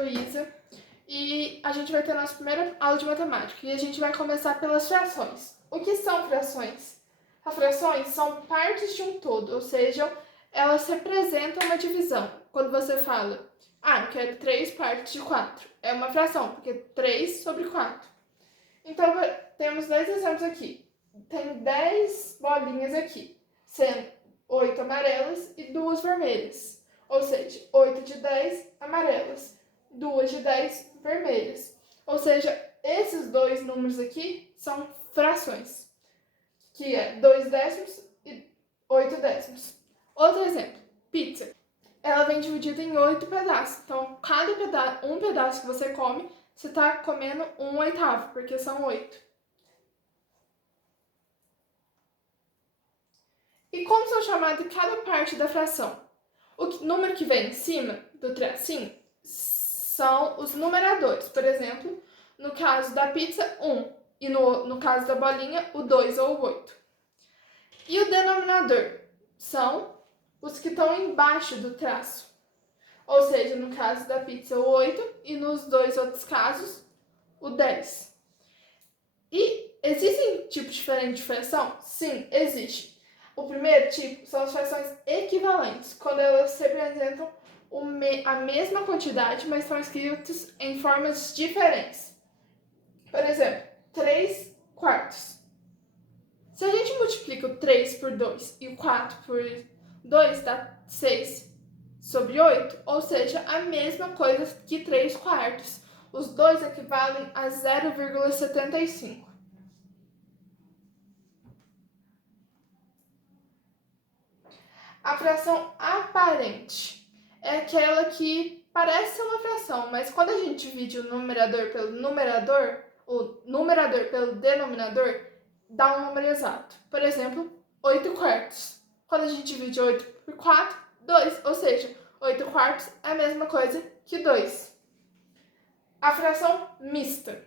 Luísa e a gente vai ter a nossa primeira aula de matemática e a gente vai começar pelas frações. O que são frações? As frações são partes de um todo, ou seja, elas representam uma divisão. Quando você fala, eu quero 3 partes de 4, é uma fração, porque 3 sobre 4. Então, temos 2 exemplos aqui. Tem 10 bolinhas aqui, sendo 8 amarelas e 2 vermelhas. Ou seja, 8 de 10 amarelas, 2 de 10 vermelhas. Ou seja, esses dois números aqui são frações, que é 2 décimos e 8 décimos. Outro exemplo, pizza. Ela vem dividida em 8 pedaços. Então, um pedaço que você come, você está comendo 1/8, porque são 8. E como são chamadas cada parte da fração? O número que vem em cima do tracinho são os numeradores. Por exemplo, no caso da pizza, 1. E no caso da bolinha, o 2 ou o 8. E o denominador são os que estão embaixo do traço. Ou seja, no caso da pizza, o 8 e nos dois outros casos, o 10. E existem tipos diferentes de fração? Sim, existe. O primeiro tipo são as frações equivalentes, quando elas representam a mesma quantidade, mas são escritas em formas diferentes. Por exemplo, 3 quartos. Se a gente multiplica o 3 por 2 e o 4 por 2, dá 6 sobre 8, ou seja, a mesma coisa que 3 quartos. Os dois equivalem a 0,75. A fração aparente é aquela que parece ser uma fração, mas quando a gente divide o numerador pelo denominador, dá um número exato. Por exemplo, 8 quartos. Quando a gente divide 8 por 4, 2, ou seja, 8 quartos é a mesma coisa que 2. A fração mista.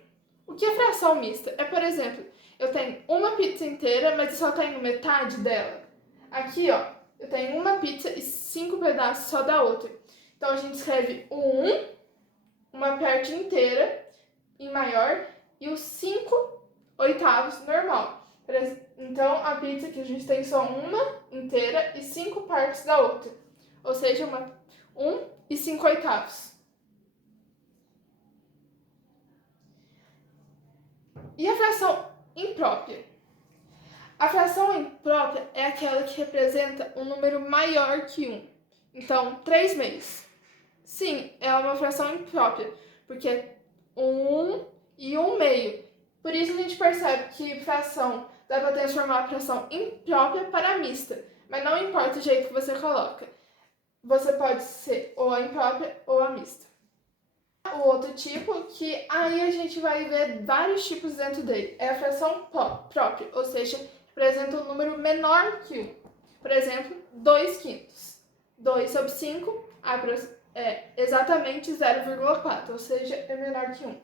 O que é fração mista? É, por exemplo, eu tenho uma pizza inteira, mas eu só tenho metade dela. Aqui, eu tenho uma pizza e 5 pedaços só da outra. Então, a gente escreve o 1, uma parte inteira, em maior, e os 5/8 normal. Então, a pizza que a gente tem só uma inteira e 5 partes da outra. Ou seja, 1 e 5/8. E a fração imprópria? A fração imprópria é aquela que representa um número maior que 1. Então, 3/2. Sim, é uma fração imprópria, porque é 1 e 1/2. Por isso a gente percebe que fração dá para transformar a fração imprópria para mista, mas não importa o jeito que você coloca. Você pode ser ou a imprópria ou a mista. O outro tipo, que aí a gente vai ver vários tipos dentro dele, é a fração própria, ou seja, representa um número menor que 1. Por exemplo, 2/5. 2 sobre 5 é exatamente 0,4, ou seja, é menor que 1.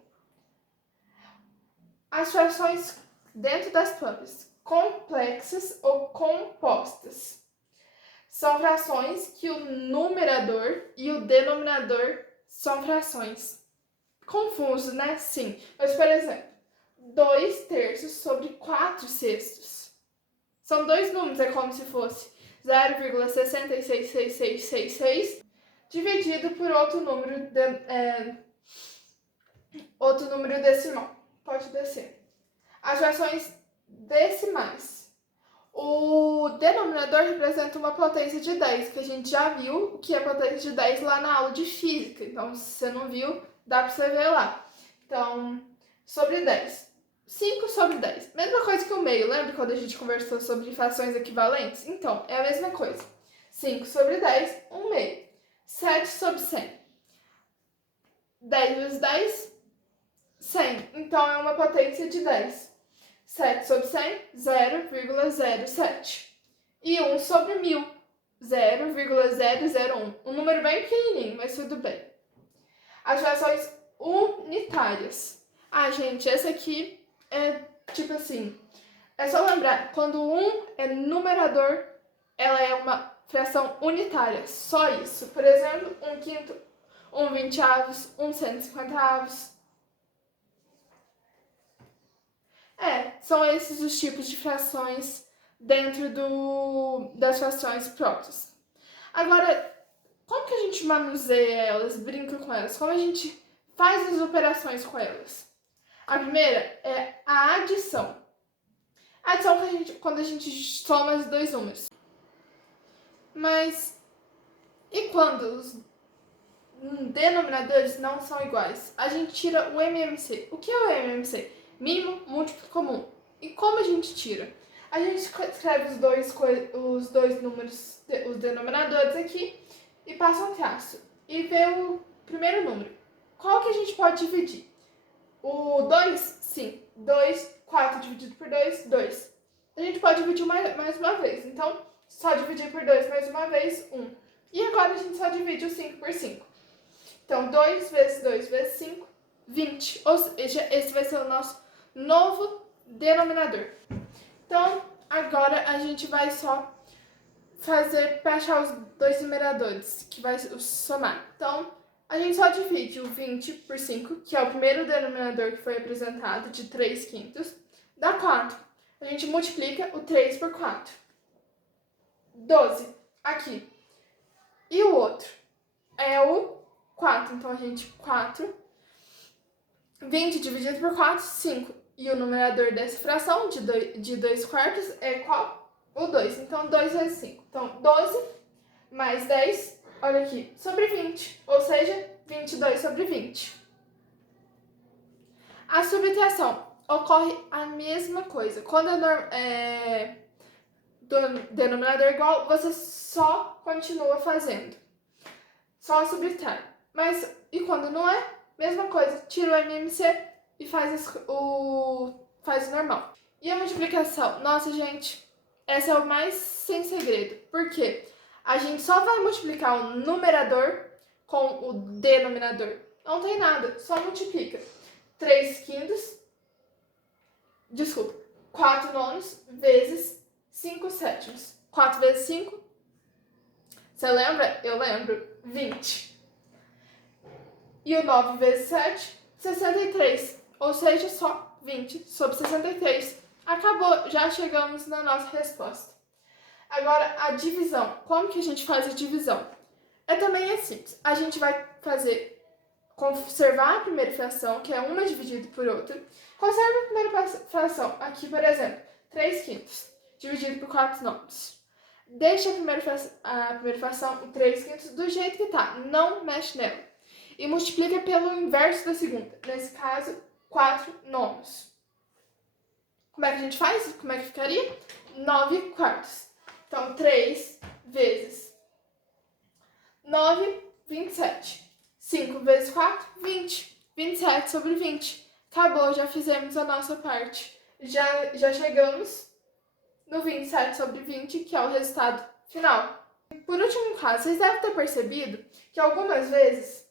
As frações dentro das próprias, complexas ou compostas, são frações que o numerador e o denominador são frações. Confuso, né? Sim. Mas, por exemplo, 2/3 sobre 4/6. São dois números, é como se fosse 0,666666 dividido por outro número decimal. Pode descer. As frações decimais. O denominador representa uma potência de 10, que a gente já viu o que é potência de 10 lá na aula de física. Então, se você não viu, dá para você ver lá. Então, sobre 10. 5 sobre 10. Mesma coisa que o meio. Lembra quando a gente conversou sobre frações equivalentes? Então, é a mesma coisa. 5 sobre 10, 1/2. 7 sobre 100. 10 vezes 10, 100. Então, é uma potência de 10. 7 sobre 100, 0,07. E 1 sobre 1000, 0,001. Um número bem pequenininho, mas tudo bem. As frações unitárias. Gente, essa aqui é tipo assim. É só lembrar, quando 1 é numerador, ela é uma fração unitária. Só isso. Por exemplo, um 20avos, um 150avos. São esses os tipos de frações dentro das frações prontas. Agora, como que a gente manuseia elas, brinca com elas? Como a gente faz as operações com elas? A primeira é a adição. A adição quando a gente soma os dois números. Mas e quando os denominadores não são iguais? A gente tira o MMC. O que é o MMC? Mínimo múltiplo comum. E como a gente tira? A gente escreve os dois números, os denominadores aqui, e passa um traço. E vê o primeiro número. Qual que a gente pode dividir? O 2? Sim. 2, 4 dividido por 2, 2. A gente pode dividir mais uma vez. Então, só dividir por 2 mais uma vez, 1. E agora a gente só divide o 5 por 5. Então, 2 vezes 2 vezes 5, 20. Ou seja, esse vai ser o nosso novo denominador. Então, agora a gente vai só fazer para achar os dois numeradores, que vai somar. Então, a gente só divide o 20 por 5, que é o primeiro denominador que foi apresentado, de 3/5, dá 4. A gente multiplica o 3 por 4. 12, aqui. E o outro é o 4, então a gente 4. 20 dividido por 4, 5. E o numerador dessa fração, de 2/4, é qual? O 2. Então, 2 vezes 5. Então, 12 mais 10, olha aqui, sobre 20. Ou seja, 22 sobre 20. A subtração ocorre a mesma coisa. Quando do denominador igual, você só continua fazendo. Só subtrai. Mas, e quando não é? Mesma coisa, tira o MMC e faz o normal. E a multiplicação? Nossa, gente, essa é o mais sem segredo. Por quê? A gente só vai multiplicar o numerador com o denominador. Não tem nada, só multiplica. 4 nonos vezes 5 sétimos. 4 vezes 5, você lembra? Eu lembro, 20. E o 9 vezes 7, 63. Ou seja, só 20 sobre 63. Acabou, já chegamos na nossa resposta. Agora, a divisão. Como que a gente faz a divisão? Também simples. A gente vai conservar a primeira fração, que é uma dividida por outra. Conserva a primeira fração. Aqui, por exemplo, 3/5 dividido por 4 nonos. Deixa a primeira fração, o 3/5, do jeito que tá. Não mexe nela. E multiplica pelo inverso da segunda. Nesse caso, 4 nonos. Como é que a gente faz? Como é que ficaria? 9/4. Então, 3 vezes 9, 27. 5 vezes 4, 20. 27 sobre 20. Acabou, já fizemos a nossa parte. Já chegamos no 27 sobre 20, que é o resultado final. Por último caso, vocês devem ter percebido que algumas vezes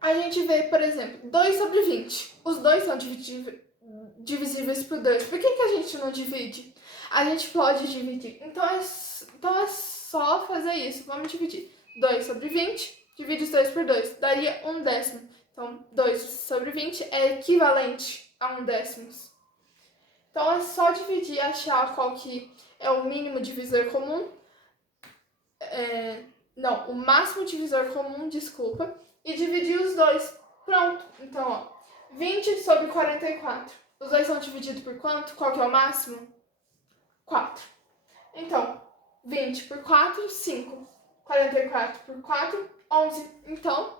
a gente vê, por exemplo, 2 sobre 20. Os dois são divisíveis por 2. Por que a gente não divide? A gente pode dividir. Então é só fazer isso. Vamos dividir. 2 sobre 20, divide os 2 por 2. Daria 1/10. Então, 2 sobre 20 é equivalente a 1/10. Então é só dividir e achar qual que é o mínimo divisor comum. O máximo divisor comum, desculpa. E dividir os dois. Pronto. Então, ó, 20 sobre 44. Os dois são divididos por quanto? Qual que é o máximo? 4. Então, 20 por 4, 5. 44 por 4, 11. Então,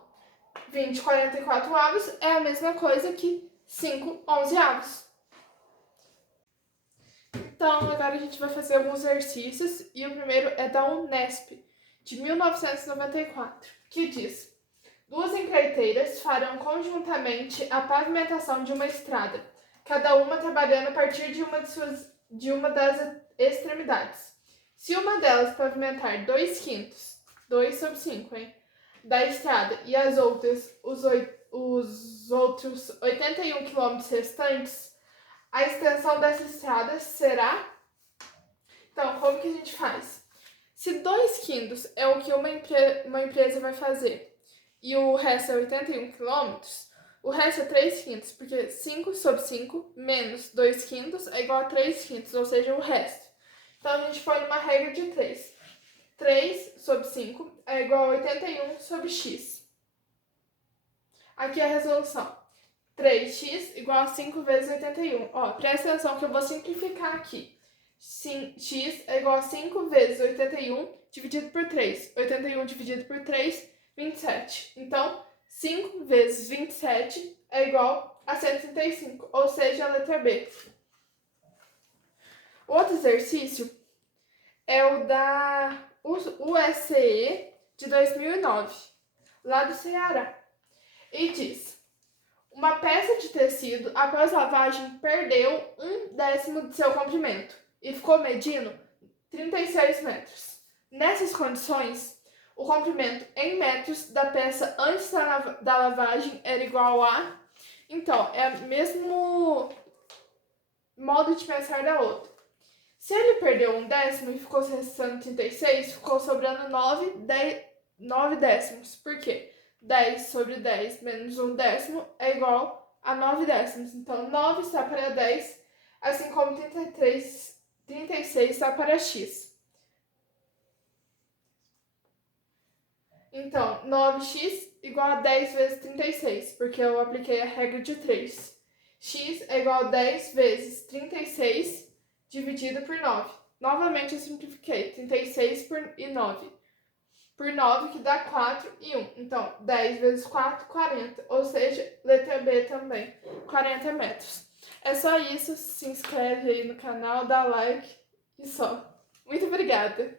20 44 avos é a mesma coisa que 5 11avos. Então, agora a gente vai fazer alguns exercícios e o primeiro é da Unesp, de 1994, que diz: 2 empreiteiras farão conjuntamente a pavimentação de uma estrada, cada uma trabalhando a partir de uma das extremidades. Se uma delas pavimentar 2/5, 2 sobre 5, da estrada e as outras, os outros 81 quilômetros restantes, a extensão dessa estrada será... Então, como que a gente faz? Se 2/5 é o que uma empresa vai fazer e o resto é 81 quilômetros, o resto é 3 quintos, porque 5 sobre 5 menos 2 quintos é igual a 3 quintos, ou seja, o resto. Então, a gente põe numa regra de 3. 3 sobre 5 é igual a 81 sobre x. Aqui é a resolução. 3x igual a 5 vezes 81. Ó, presta atenção que eu vou simplificar aqui. X é igual a 5 vezes 81 dividido por 3. 81 dividido por 3, 27. Então, 5 vezes 27 é igual a 135, ou seja, a letra B. O outro exercício é o da USCE de 2009, lá do Ceará. E diz: uma peça de tecido, após lavagem, perdeu 1/10 de seu comprimento e ficou medindo 36 metros. Nessas condições, o comprimento em metros da peça antes da lavagem era igual a... Então, é o mesmo modo de pensar da outra. Se ele perdeu 1/10 e ficou restando 36, ficou sobrando 9 décimos. Por quê? 10 sobre 10 menos 1/10 é igual a 9 décimos. Então, 9 está para 10, assim como 36 está para x. Então, 9x igual a 10 vezes 36, porque eu apliquei a regra de 3. X é igual a 10 vezes 36 dividido por 9. Novamente eu simplifiquei, 36 e 9. Por 9, que dá 4 e 1. Então, 10 vezes 4, 40. Ou seja, letra B também, 40 metros. É só isso, se inscreve aí no canal, dá like e só. Muito obrigada!